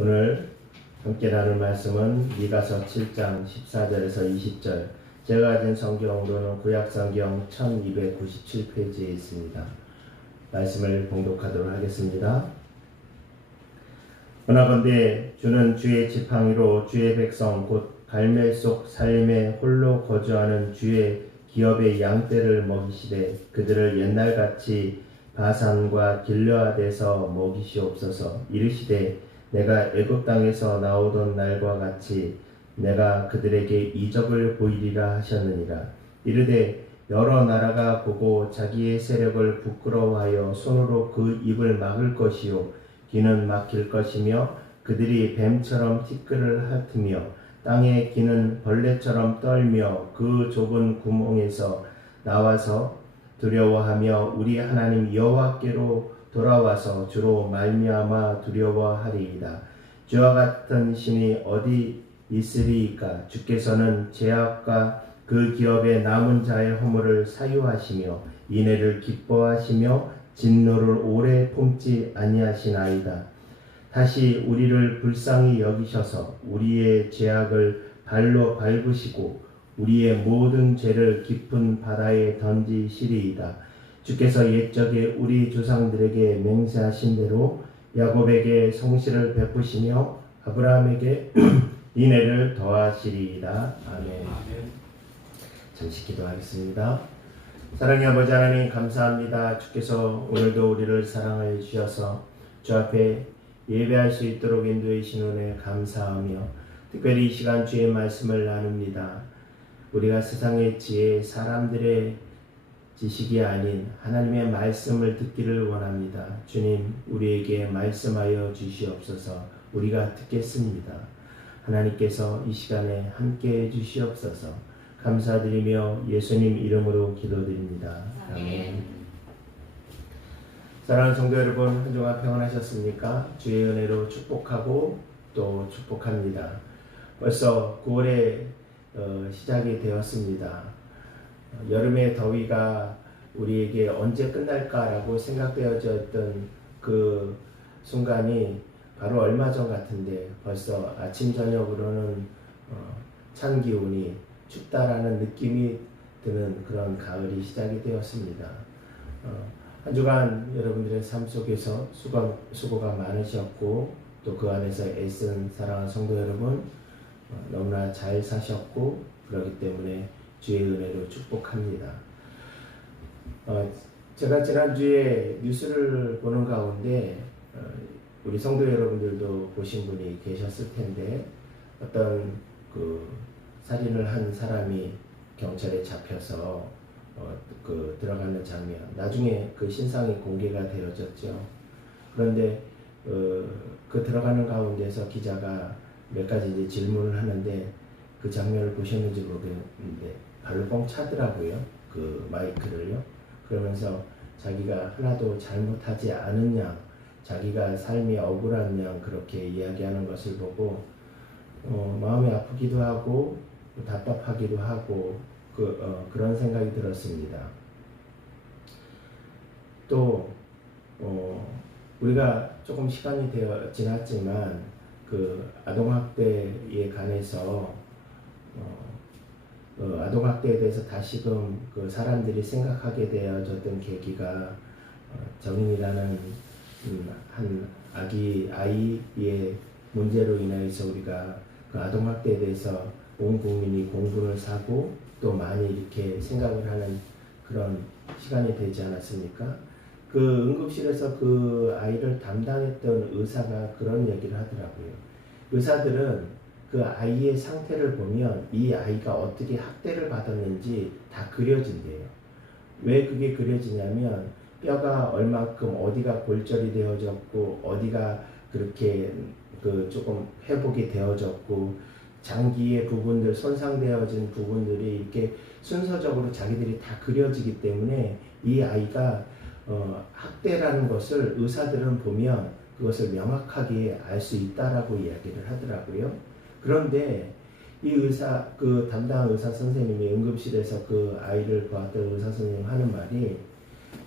오늘 함께 나눌 말씀은 미가서 7장 14절에서 20절. 제가 가진 성경으로는 구약성경 1297페이지에 있습니다. 말씀을 봉독하도록 하겠습니다. 원하건대 주는 주의 지팡이로 주의 백성 곧 갈멜 속 살림에 홀로 거주하는 주의 기업의 양떼를 먹이시되 그들을 옛날같이 바산과 길르앗에서 먹이시옵소서. 이르시되 내가 애굽 땅에서 나오던 날과 같이 내가 그들에게 이적을 보이리라 하셨느니라. 이르되 여러 나라가 보고 자기의 세력을 부끄러워하여 손으로 그 입을 막을 것이요 귀는 막힐 것이며 그들이 뱀처럼 티끌을 핥으며 땅에 기는 벌레처럼 떨며 그 좁은 구멍에서 나와서 두려워하며 우리 하나님 여호와께로 돌아와서 주로 말미암아 두려워하리이다. 주와 같은 신이 어디 있으리이까? 주께서는 죄악과 그 기업의 남은 자의 허물을 사유하시며 인애를 기뻐하시며 진노를 오래 품지 아니하시나이다. 다시 우리를 불쌍히 여기셔서 우리의 죄악을 발로 밟으시고 우리의 모든 죄를 깊은 바다에 던지시리이다. 주께서 옛적에 우리 조상들에게 맹세하신 대로 야곱에게 성실을 베푸시며 아브라함에게 인애를 더하시리이다. 아멘. 잠시 기도하겠습니다. 사랑의 아버지 하나님 감사합니다. 주께서 오늘도 우리를 사랑하여 주셔서 주 앞에 예배할 수 있도록 인도해 주신 은혜 감사하며 특별히 이 시간 주의 말씀을 나눕니다. 우리가 세상의 지혜, 사람들의 지식이 아닌 하나님의 말씀을 듣기를 원합니다. 주님, 우리에게 말씀하여 주시옵소서. 우리가 듣겠습니다. 하나님께서 이 시간에 함께해 주시옵소서. 감사드리며 예수님 이름으로 기도드립니다. 아멘. 사랑하는 성도 여러분, 한 주간 평안하셨습니까? 주의 은혜로 축복하고 또 축복합니다. 벌써 9월에 시작이 되었습니다. 여름의 더위가 우리에게 언제 끝날까라고 생각되어졌던 그 순간이 바로 얼마 전 같은데 벌써 아침 저녁으로는 찬 기온이 춥다라는 느낌이 드는 그런 가을이 시작이 되었습니다. 한 주간 여러분들의 삶 속에서 수고가 많으셨고 또 그 안에서 애쓴 사랑하는 성도 여러분 너무나 잘 사셨고 그렇기 때문에 주의 은혜로 축복합니다. 제가 지난주에 뉴스를 보는 가운데 우리 성도 여러분들도 보신 분이 계셨을 텐데 어떤 그 살인을 한 사람이 경찰에 잡혀서 들어가는 장면, 나중에 그 신상이 공개가 되어졌죠. 그런데 그 들어가는 가운데서 기자가 몇 가지 이제 질문을 하는데 그 장면을 보셨는지 모르겠는데 발로 뻥 차더라고요. 그 마이크를요. 그러면서 자기가 하나도 잘못하지 않은 양, 자기가 삶이 억울한 양 그렇게 이야기하는 것을 보고 마음이 아프기도 하고 답답하기도 하고 그런 생각이 들었습니다. 또 우리가 조금 시간이 지났지만 그 아동학대에 관해서 아동학대에 대해서 다시금 그 사람들이 생각하게 되어졌던 계기가 정인이라는 한 아이의 문제로 인해서 우리가 그 아동학대에 대해서 온 국민이 공분을 사고 또 많이 이렇게 생각을 하는 그런 시간이 되지 않았습니까? 그 응급실에서 그 아이를 담당했던 의사가 그런 얘기를 하더라고요. 의사들은 그 아이의 상태를 보면 이 아이가 어떻게 학대를 받았는지 다 그려진대요. 왜 그게 그려지냐면 뼈가 얼마큼 어디가 골절이 되어졌고 어디가 그렇게 조금 회복이 되어졌고 장기의 부분들, 손상되어진 부분들이 이렇게 순서적으로 자기들이 다 그려지기 때문에 이 아이가 학대라는 것을 의사들은 보면 그것을 명확하게 알 수 있다라고 이야기를 하더라고요. 그런데 이 담당 의사 선생님이 응급실에서 그 아이를 보았던 의사 선생님 하는 말이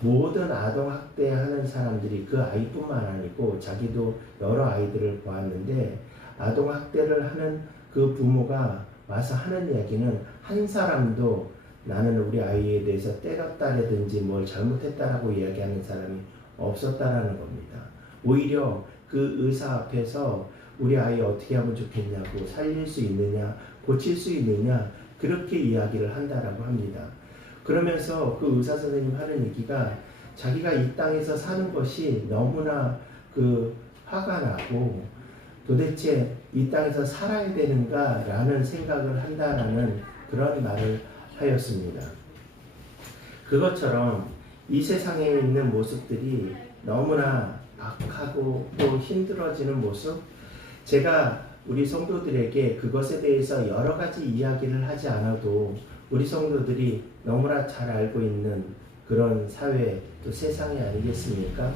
모든 아동 학대하는 사람들이 그 아이뿐만 아니고 자기도 여러 아이들을 보았는데 아동 학대를 하는 그 부모가 와서 하는 이야기는 한 사람도 나는 우리 아이에 대해서 때렸다라든지 뭘 잘못했다라고 이야기하는 사람이 없었다라는 겁니다. 오히려 그 의사 앞에서 우리 아이 어떻게 하면 좋겠냐고, 살릴 수 있느냐, 고칠 수 있느냐, 그렇게 이야기를 한다라고 합니다. 그러면서 그 의사 선생님 하는 얘기가 자기가 이 땅에서 사는 것이 너무나 화가 나고 도대체 이 땅에서 살아야 되는가라는 생각을 한다라는 그런 말을 하였습니다. 그것처럼 이 세상에 있는 모습들이 너무나 악하고 또 힘들어지는 모습, 제가 우리 성도들에게 그것에 대해서 여러 가지 이야기를 하지 않아도 우리 성도들이 너무나 잘 알고 있는 그런 사회 또 세상이 아니겠습니까?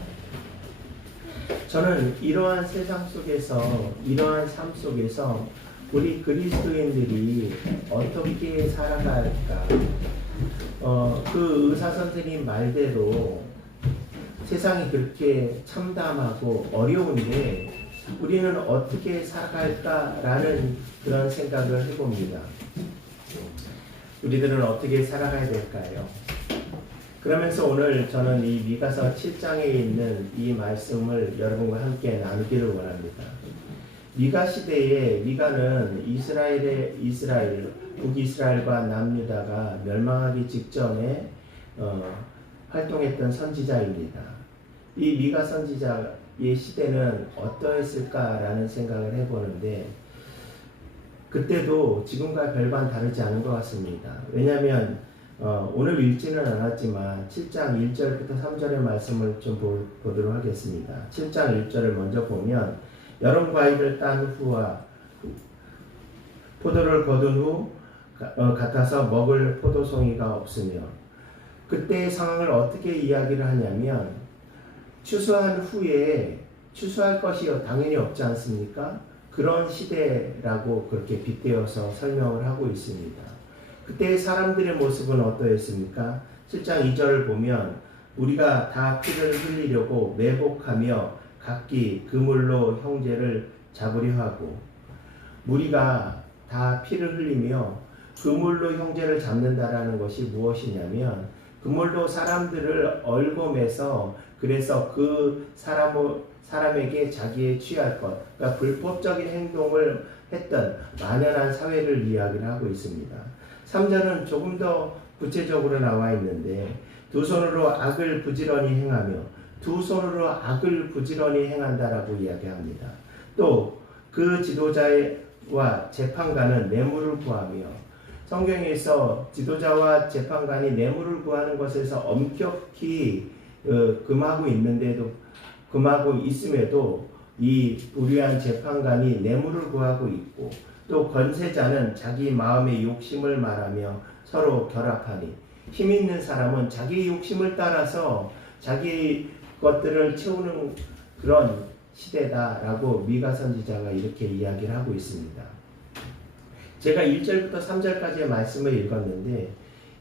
저는 이러한 세상 속에서, 이러한 삶 속에서 우리 그리스도인들이 어떻게 살아갈까? 그 의사 선생님 말대로 세상이 그렇게 참담하고 어려운데 우리는 어떻게 살아갈까라는 그런 생각을 해봅니다. 우리들은 어떻게 살아가야 될까요? 그러면서 오늘 저는 이 미가서 7장에 있는 이 말씀을 여러분과 함께 나누기를 원합니다. 미가 시대에, 미가는 이스라엘, 북이스라엘과 남유다가 멸망하기 직전에 활동했던 선지자입니다. 이 미가 선지자의 시대는 어떠했을까라는 생각을 해보는데 그때도 지금과 별반 다르지 않은 것 같습니다. 왜냐하면 오늘 읽지는 않았지만 7장 1절부터 3절의 말씀을 좀 보도록 하겠습니다. 7장 1절을 먼저 보면 여름 과일을 딴 후와 포도를 거둔 후 같아서 먹을 포도송이가 없으며, 그때의 상황을 어떻게 이야기를 하냐면 추수한 후에 추수할 것이 당연히 없지 않습니까? 그런 시대라고 그렇게 빗대어서 설명을 하고 있습니다. 그때의 사람들의 모습은 어떠했습니까? 7장 2절을 보면 우리가 다 피를 흘리려고 매복하며 각기 그물로 형제를 잡으려 하고, 무리가 다 피를 흘리며 그물로 형제를 잡는다라는 것이 무엇이냐면 그물로 사람들을 얽어매서 그래서 그 사람에게 자기의 취할 것, 그러니까 불법적인 행동을 했던 만연한 사회를 이야기를 하고 있습니다. 3절은 조금 더 구체적으로 나와 있는데 두 손으로 악을 부지런히 행하며, 두 손으로 악을 부지런히 행한다라고 이야기합니다. 또 그 지도자와 재판관은 뇌물을 구하며, 성경에서 지도자와 재판관이 뇌물을 구하는 것에서 엄격히 금하고 있음에도 이 불의한 재판관이 뇌물을 구하고 있고, 또 권세자는 자기 마음의 욕심을 말하며 서로 결합하니, 힘 있는 사람은 자기 욕심을 따라서 자기 것들을 채우는 그런 시대다라고 미가 선지자가 이렇게 이야기를 하고 있습니다. 제가 1절부터 3절까지의 말씀을 읽었는데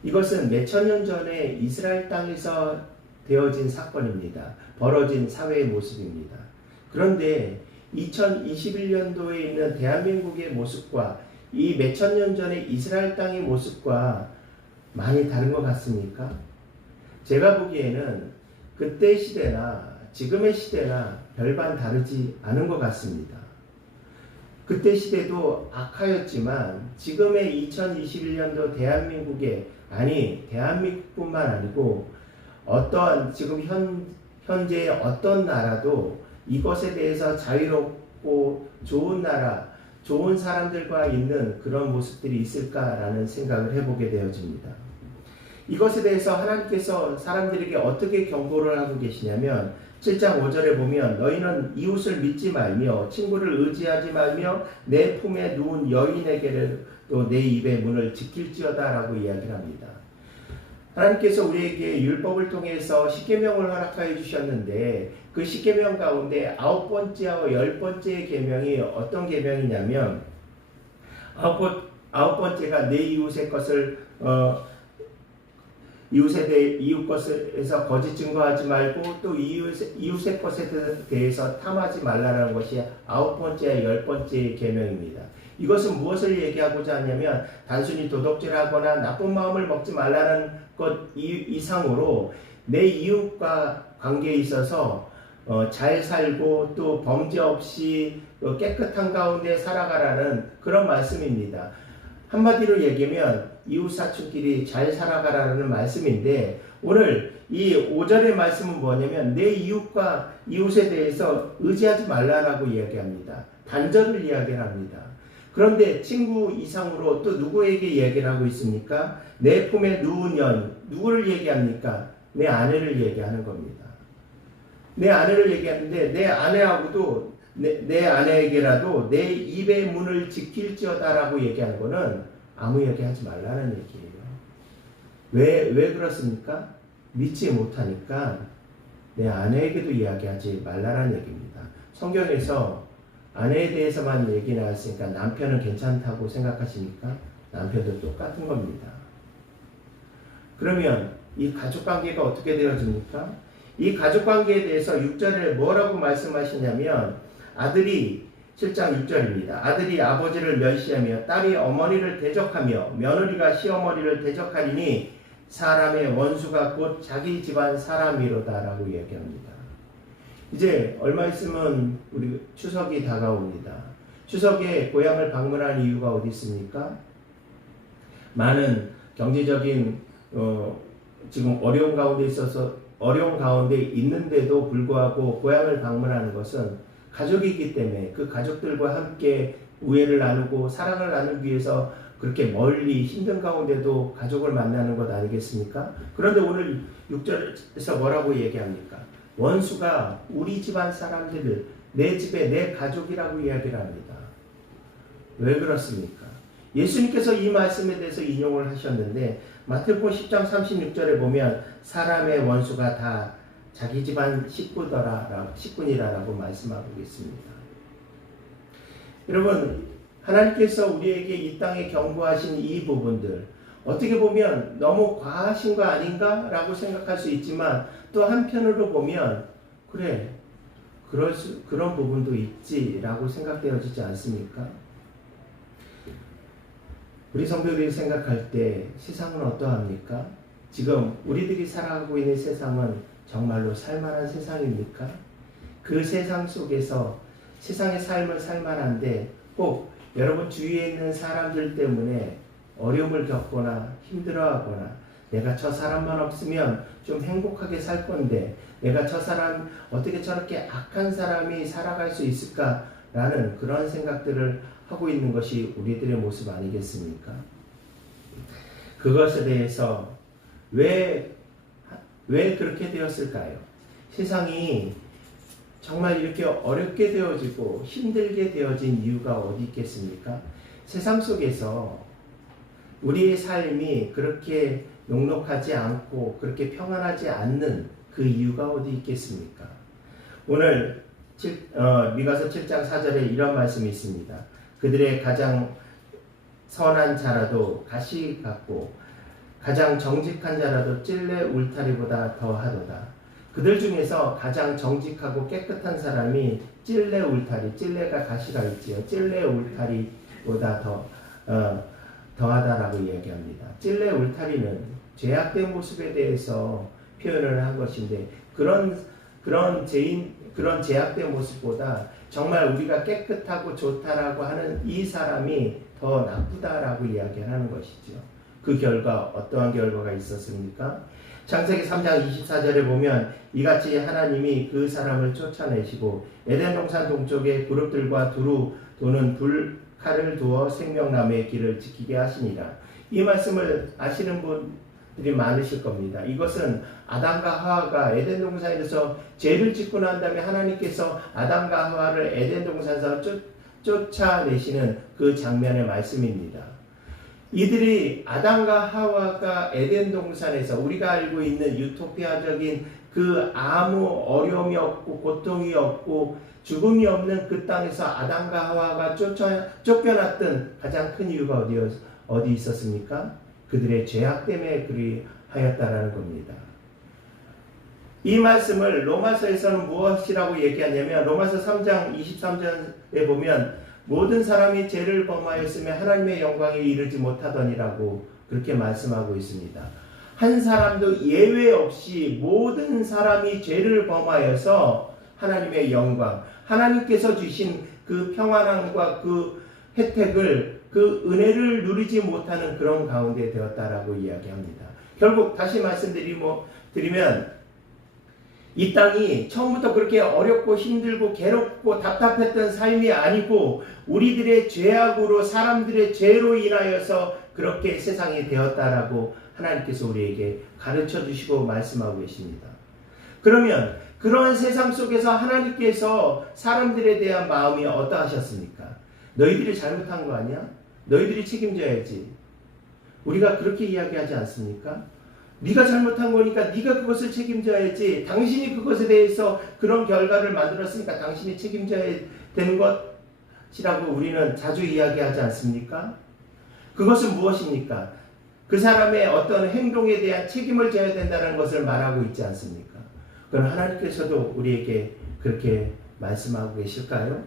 이것은 몇천 년 전에 이스라엘 땅에서 되어진 사건입니다. 벌어진 사회의 모습입니다. 그런데 2021년도에 있는 대한민국의 모습과 이 몇천 년 전의 이스라엘 땅의 모습과 많이 다른 것 같습니까? 제가 보기에는 그때 시대나 지금의 시대나 별반 다르지 않은 것 같습니다. 그때 시대도 악하였지만 지금의 2021년도 대한민국뿐만 아니고 어떠한 지금 현재의 어떤 나라도 이것에 대해서 자유롭고 좋은 나라, 좋은 사람들과 있는 그런 모습들이 있을까라는 생각을 해보게 되어집니다. 이것에 대해서 하나님께서 사람들에게 어떻게 경고를 하고 계시냐면 7장 5절에 보면 너희는 이웃을 믿지 말며 친구를 의지하지 말며 내 품에 누운 여인에게도 내 입의 문을 지킬지어다 라고 이야기를 합니다. 하나님께서 우리에게 율법을 통해서 십계명을 허락하여 주셨는데 그 십계명 가운데 9번째와 10번째 계명이 어떤 계명이냐면 아홉 번째가 내 이웃의 것을 이웃 것에서 거짓 증거하지 말고 또 이웃의 것에 대해서 탐하지 말라는 것이 9번째, 10번째 계명입니다. 이것은 무엇을 얘기하고자 하냐면 단순히 도덕질하거나 나쁜 마음을 먹지 말라는 것 이상으로 내 이웃과 관계에 있어서 잘 살고 또 범죄 없이 깨끗한 가운데 살아가라는 그런 말씀입니다. 한마디로 얘기하면 이웃 사촌끼리 잘 살아가라는 말씀인데, 오늘 이 5절의 말씀은 뭐냐면 내 이웃과 이웃에 대해서 의지하지 말라라고 이야기합니다. 단절을 이야기합니다. 그런데 친구 이상으로 또 누구에게 얘기를 하고 있습니까? 내 품에 누운 연, 누구를 얘기합니까? 내 아내를 얘기하는 겁니다. 내 아내를 얘기하는데 내 아내하고도 내 아내에게라도 내 입의 문을 지킬지어다라고 얘기하는 거는 아무 얘기하지 말라는 얘기예요. 왜 그렇습니까? 믿지 못하니까 내 아내에게도 이야기하지 말라는 얘기입니다. 성경에서 아내에 대해서만 얘기 나왔으니까 남편은 괜찮다고 생각하십니까? 남편도 똑같은 겁니다. 그러면 이 가족관계가 어떻게 되어집니까? 이 가족관계에 대해서 6절에 뭐라고 말씀하시냐면 아들이 7장 6절입니다. 아들이 아버지를 멸시하며 딸이 어머니를 대적하며 며느리가 시어머니를 대적하리니 사람의 원수가 곧 자기 집안 사람이로다 라고 얘기합니다. 이제 얼마 있으면 우리 추석이 다가옵니다. 추석에 고향을 방문할 이유가 어디 있습니까? 많은 경제적인 지금 어려운 가운데 있는데도 불구하고 고향을 방문하는 것은 가족이기 때문에 그 가족들과 함께 우애를 나누고 사랑을 나누기 위해서 그렇게 멀리 힘든 가운데도 가족을 만나는 것 아니겠습니까? 그런데 오늘 6절에서 뭐라고 얘기합니까? 원수가 우리 집안 사람들을 내 집에 내 가족이라고 이야기를 합니다. 왜 그렇습니까? 예수님께서 이 말씀에 대해서 인용을 하셨는데 마태복음 10장 36절에 보면 사람의 원수가 다 자기 집안 식군이라고 말씀하고 있습니다. 여러분, 하나님께서 우리에게 이 땅에 경고하신 이 부분들 어떻게 보면 너무 과하신 거 아닌가? 라고 생각할 수 있지만 또 한편으로 보면 그래, 그런 부분도 있지 라고 생각되어지지 않습니까? 우리 성도들이 생각할 때 세상은 어떠합니까? 지금 우리들이 살아가고 있는 세상은 정말로 살만한 세상입니까? 그 세상 속에서 세상의 삶을 살만한데 꼭 여러분 주위에 있는 사람들 때문에 어려움을 겪거나 힘들어하거나 내가 저 사람만 없으면 좀 행복하게 살 건데 내가 저 사람 어떻게 저렇게 악한 사람이 살아갈 수 있을까라는 그런 생각들을 하고 있는 것이 우리들의 모습 아니겠습니까? 그것에 대해서 왜 그렇게 되었을까요? 세상이 정말 이렇게 어렵게 되어지고 힘들게 되어진 이유가 어디 있겠습니까? 세상 속에서 우리의 삶이 그렇게 녹록하지 않고 그렇게 평안하지 않는 그 이유가 어디 있겠습니까? 오늘 미가서 7장 4절에 이런 말씀이 있습니다. 그들의 가장 선한 자라도 가시 같고 가장 정직한 자라도 찔레 울타리보다 더하도다. 그들 중에서 가장 정직하고 깨끗한 사람이 찔레 울타리, 찔레가 가시가 있지요. 찔레 울타리보다 더하다라고 이야기합니다. 찔레 울타리는 죄악된 모습에 대해서 표현을 한 것인데 그런 죄악된 모습보다 정말 우리가 깨끗하고 좋다라고 하는 이 사람이 더 나쁘다라고 이야기하는 것이죠. 그 결과 어떠한 결과가 있었습니까? 창세기 3장 24절에 보면 이같이 하나님이 그 사람을 쫓아내시고 에덴 동산 동쪽에 그룹들과 두루 도는 칼을 두어 생명나무의 길을 지키게 하시니라. 이 말씀을 아시는 분들이 많으실 겁니다. 이것은 아담과 하와가 에덴 동산에서 죄를 짓고 난 다음에 하나님께서 아담과 하와를 에덴 동산에서 쫓아내시는 그 장면의 말씀입니다. 이들이 아담과 하와가 에덴 동산에서 우리가 알고 있는 유토피아적인 그 아무 어려움이 없고 고통이 없고 죽음이 없는 그 땅에서 아담과 하와가 쫓겨났던 가장 큰 이유가 어디 있었습니까? 그들의 죄악 때문에 그리 하였다라는 겁니다. 이 말씀을 로마서에서는 무엇이라고 얘기하냐면 로마서 3장 23절에 보면 모든 사람이 죄를 범하였으며 하나님의 영광에 이르지 못하더니라고 그렇게 말씀하고 있습니다. 한 사람도 예외 없이 모든 사람이 죄를 범하여서 하나님의 영광, 하나님께서 주신 그 평안함과 그 혜택을, 그 은혜를 누리지 못하는 그런 가운데 되었다라고 이야기합니다. 결국 다시 말씀드리면 이 땅이 처음부터 그렇게 어렵고 힘들고 괴롭고 답답했던 삶이 아니고 우리들의 죄악으로, 사람들의 죄로 인하여서 그렇게 세상이 되었다라고 하나님께서 우리에게 가르쳐 주시고 말씀하고 계십니다. 그러면 그런 세상 속에서 하나님께서 사람들에 대한 마음이 어떠하셨습니까? 너희들이 잘못한 거 아니야? 너희들이 책임져야지. 우리가 그렇게 이야기하지 않습니까? 네가 잘못한 거니까 네가 그것을 책임져야지. 당신이 그것에 대해서 그런 결과를 만들었으니까 당신이 책임져야 되는 것이라고 우리는 자주 이야기하지 않습니까? 그것은 무엇입니까? 그 사람의 어떤 행동에 대한 책임을 져야 된다는 것을 말하고 있지 않습니까? 그럼 하나님께서도 우리에게 그렇게 말씀하고 계실까요?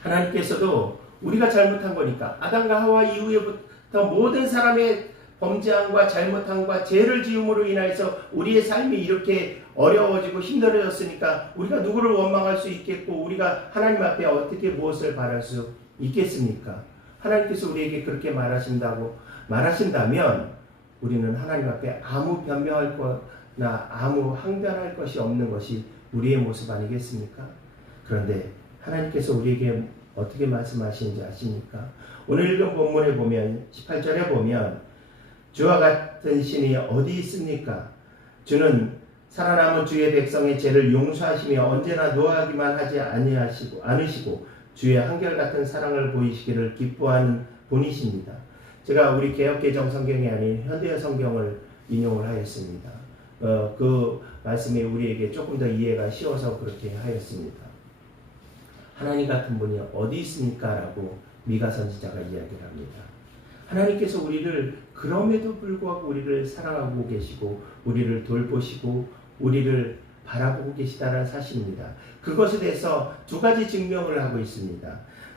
하나님께서도 우리가 잘못한 거니까 아담과 하와 이후에부터 모든 사람의 범죄함과 잘못함과 죄를 지음으로 인해서 우리의 삶이 이렇게 어려워지고 힘들어졌으니까 우리가 누구를 원망할 수 있겠고 우리가 하나님 앞에 어떻게 무엇을 바랄 수 있겠습니까? 하나님께서 우리에게 그렇게 말하신다면 우리는 하나님 앞에 아무 변명할 거나 아무 항변할 것이 없는 것이 우리의 모습 아니겠습니까? 그런데 하나님께서 우리에게 어떻게 말씀하시는지 아십니까? 오늘 읽은 본문에 보면 18절에 보면 주와 같은 신이 어디 있습니까? 주는 살아남은 주의 백성의 죄를 용서하시며 언제나 노하기만 하지 않으시고 주의 한결같은 사랑을 보이시기를 기뻐하는 분이십니다. 제가 우리 개역개정 성경이 아닌 현대어 성경을 인용을 하였습니다. 그 말씀이 우리에게 조금 더 이해가 쉬워서 그렇게 하였습니다. 하나님 같은 분이 어디 있습니까? 라고 미가 선지자가 이야기를 합니다. 하나님께서 우리를 그럼에도 불구하고 우리를 사랑하고 계시고 우리를 돌보시고 우리를 바라보고 계시다는 사실입니다. 그것에 대해서 두 가지 증명을 하고 있습니다.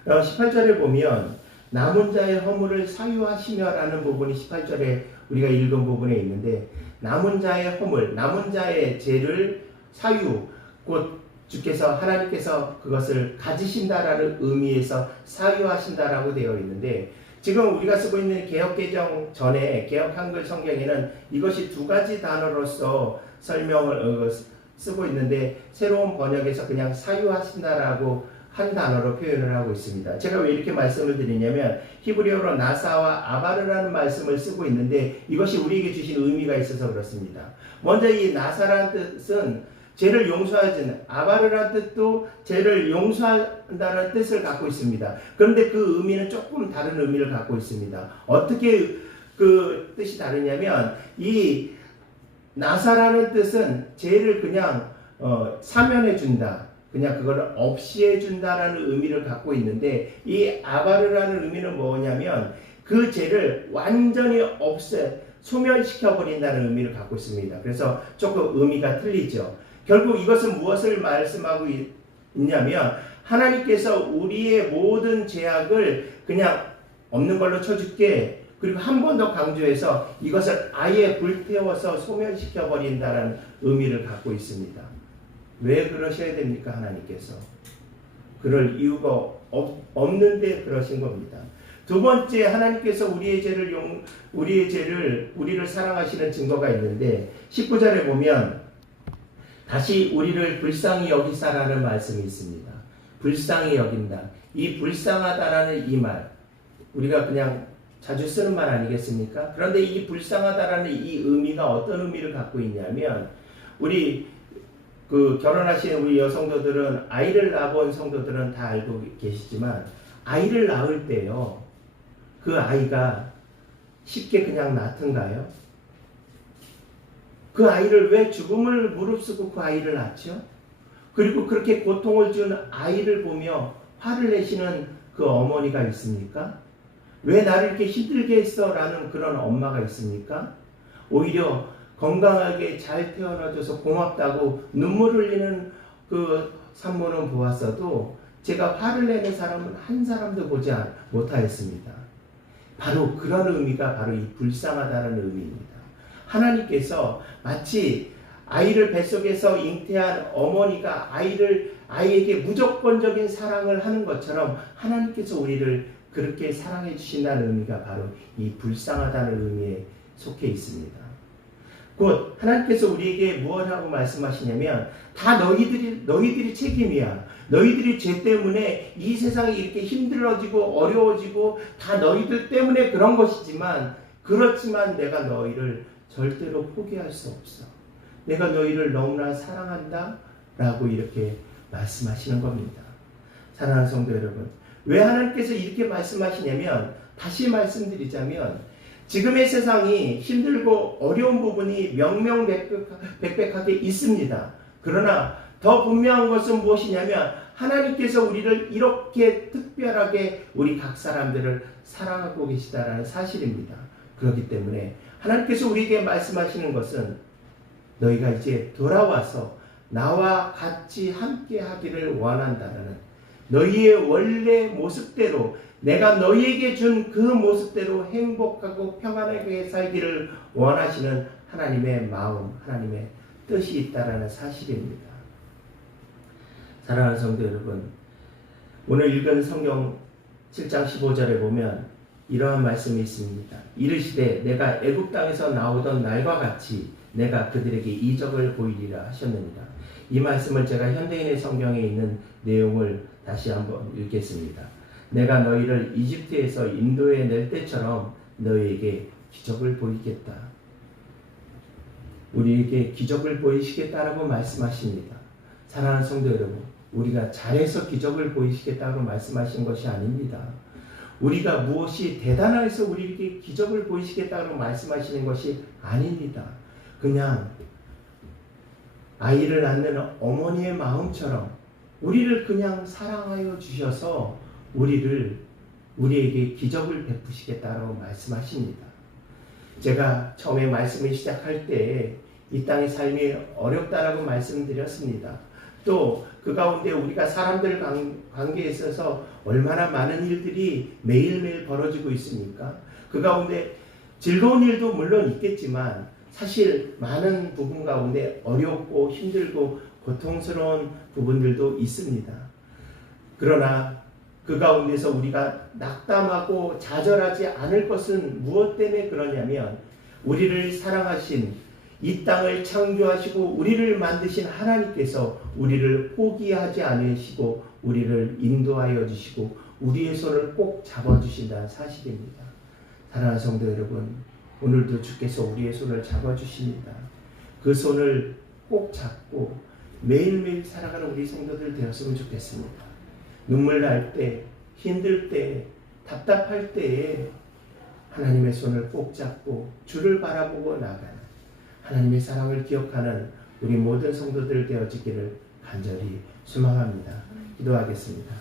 18절에 보면 남은 자의 허물을 사유하시며라는 부분이 18절에 우리가 읽은 부분에 있는데 남은 자의 허물, 남은 자의 죄를 사유, 곧 주께서 하나님께서 그것을 가지신다라는 의미에서 사유하신다라고 되어 있는데 지금 우리가 쓰고 있는 개역개정 전에 개역 한글 성경에는 이것이 두 가지 단어로서 설명을 쓰고 있는데 새로운 번역에서 그냥 사유하신다라고 한 단어로 표현을 하고 있습니다. 제가 왜 이렇게 말씀을 드리냐면 히브리어로 나사와 아바르라는 말씀을 쓰고 있는데 이것이 우리에게 주신 의미가 있어서 그렇습니다. 먼저 이 나사라는 뜻은 죄를 용서하지는, 아바르라는 뜻도 죄를 용서한다는 뜻을 갖고 있습니다. 그런데 그 의미는 조금 다른 의미를 갖고 있습니다. 어떻게 그 뜻이 다르냐면 이 나사라는 뜻은 죄를 그냥 사면해 준다, 그냥 그걸 없이 해준다라는 의미를 갖고 있는데 이 아바르라는 의미는 뭐냐면 그 죄를 완전히 소멸시켜버린다는 의미를 갖고 있습니다. 그래서 조금 의미가 틀리죠. 결국 이것은 무엇을 말씀하고 있냐면 하나님께서 우리의 모든 죄악을 그냥 없는 걸로 쳐줄게, 그리고 한 번 더 강조해서 이것을 아예 불태워서 소멸시켜버린다는 의미를 갖고 있습니다. 왜 그러셔야 됩니까? 하나님께서 그럴 이유가 없는데 그러신 겁니다. 두 번째, 하나님께서 우리를 사랑하시는 증거가 있는데 19절에 보면 다시 우리를 불쌍히 여기사라는 말씀이 있습니다. 불쌍히 여긴다. 이 불쌍하다라는 이 말, 우리가 그냥 자주 쓰는 말 아니겠습니까? 그런데 이 불쌍하다라는 이 의미가 어떤 의미를 갖고 있냐면 우리 결혼하신 우리 여성도들은 아이를 낳아본 성도들은 다 알고 계시지만 아이를 낳을 때요, 그 아이가 쉽게 그냥 낳던가요? 그 아이를 왜 죽음을 무릅쓰고 그 아이를 낳죠? 그리고 그렇게 고통을 준 아이를 보며 화를 내시는 그 어머니가 있습니까? 왜 나를 이렇게 힘들게 했어? 라는 그런 엄마가 있습니까? 오히려 건강하게 잘 태어나줘서 고맙다고 눈물 흘리는 그 산모는 보았어도 제가 화를 내는 사람은 한 사람도 보지 못하였습니다. 바로 그런 의미가 바로 이 불쌍하다는 의미입니다. 하나님께서 마치 아이를 뱃속에서 잉태한 어머니가 아이에게 무조건적인 사랑을 하는 것처럼 하나님께서 우리를 그렇게 사랑해 주신다는 의미가 바로 이 불쌍하다는 의미에 속해 있습니다. 곧 하나님께서 우리에게 무엇이라고 말씀하시냐면 다 너희들이 책임이야. 너희들이 죄 때문에 이 세상이 이렇게 힘들어지고 어려워지고 다 너희들 때문에 그런 것이지만 그렇지만 내가 너희를 절대로 포기할 수 없어. 내가 너희를 너무나 사랑한다 라고 이렇게 말씀하시는 겁니다. 사랑하는 성도 여러분, 왜 하나님께서 이렇게 말씀하시냐면 다시 말씀드리자면 지금의 세상이 힘들고 어려운 부분이 명명백백하게 있습니다. 그러나 더 분명한 것은 무엇이냐면 하나님께서 우리를 이렇게 특별하게 우리 각 사람들을 사랑하고 계시다라는 사실입니다. 그렇기 때문에 하나님께서 우리에게 말씀하시는 것은 너희가 이제 돌아와서 나와 같이 함께 하기를 원한다라는 너희의 원래 모습대로 내가 너희에게 준 그 모습대로 행복하고 평안하게 살기를 원하시는 하나님의 마음, 하나님의 뜻이 있다라는 사실입니다. 사랑하는 성도 여러분, 오늘 읽은 성경 7장 15절에 보면 이러한 말씀이 있습니다. 이르시되 내가 애굽 땅에서 나오던 날과 같이 내가 그들에게 이적을 보이리라 하셨느니라. 이 말씀을 제가 현대인의 성경에 있는 내용을 다시 한번 읽겠습니다. 내가 너희를 이집트에서 인도에 낼 때처럼 너희에게 기적을 보이겠다. 우리에게 기적을 보이시겠다라고 말씀하십니다. 사랑하는 성도 여러분, 우리가 잘해서 기적을 보이시겠다고 말씀하신 것이 아닙니다. 우리가 무엇이 대단해서 우리에게 기적을 보이시겠다고 말씀하시는 것이 아닙니다. 그냥 아이를 낳는 어머니의 마음처럼 우리를 그냥 사랑하여 주셔서 우리에게 기적을 베푸시겠다고 말씀하십니다. 제가 처음에 말씀을 시작할 때 이 땅의 삶이 어렵다라고 말씀드렸습니다. 또 그 가운데 우리가 사람들 관계에 있어서 얼마나 많은 일들이 매일매일 벌어지고 있습니까? 그 가운데 즐거운 일도 물론 있겠지만 사실 많은 부분 가운데 어렵고 힘들고 고통스러운 부분들도 있습니다. 그러나 그 가운데서 우리가 낙담하고 좌절하지 않을 것은 무엇 때문에 그러냐면 우리를 사랑하신 이 땅을 창조하시고 우리를 만드신 하나님께서 우리를 포기하지 않으시고 우리를 인도하여 주시고 우리의 손을 꼭 잡아주신다는 사실입니다. 사랑하는 성도 여러분, 오늘도 주께서 우리의 손을 잡아주십니다. 그 손을 꼭 잡고 매일매일 살아가는 우리 성도들 되었으면 좋겠습니다. 눈물 날 때, 힘들 때, 답답할 때에 하나님의 손을 꼭 잡고 주를 바라보고 나가는 하나님의 사랑을 기억하는 우리 모든 성도들 되어지기를 간절히 소망합니다. 기도하겠습니다.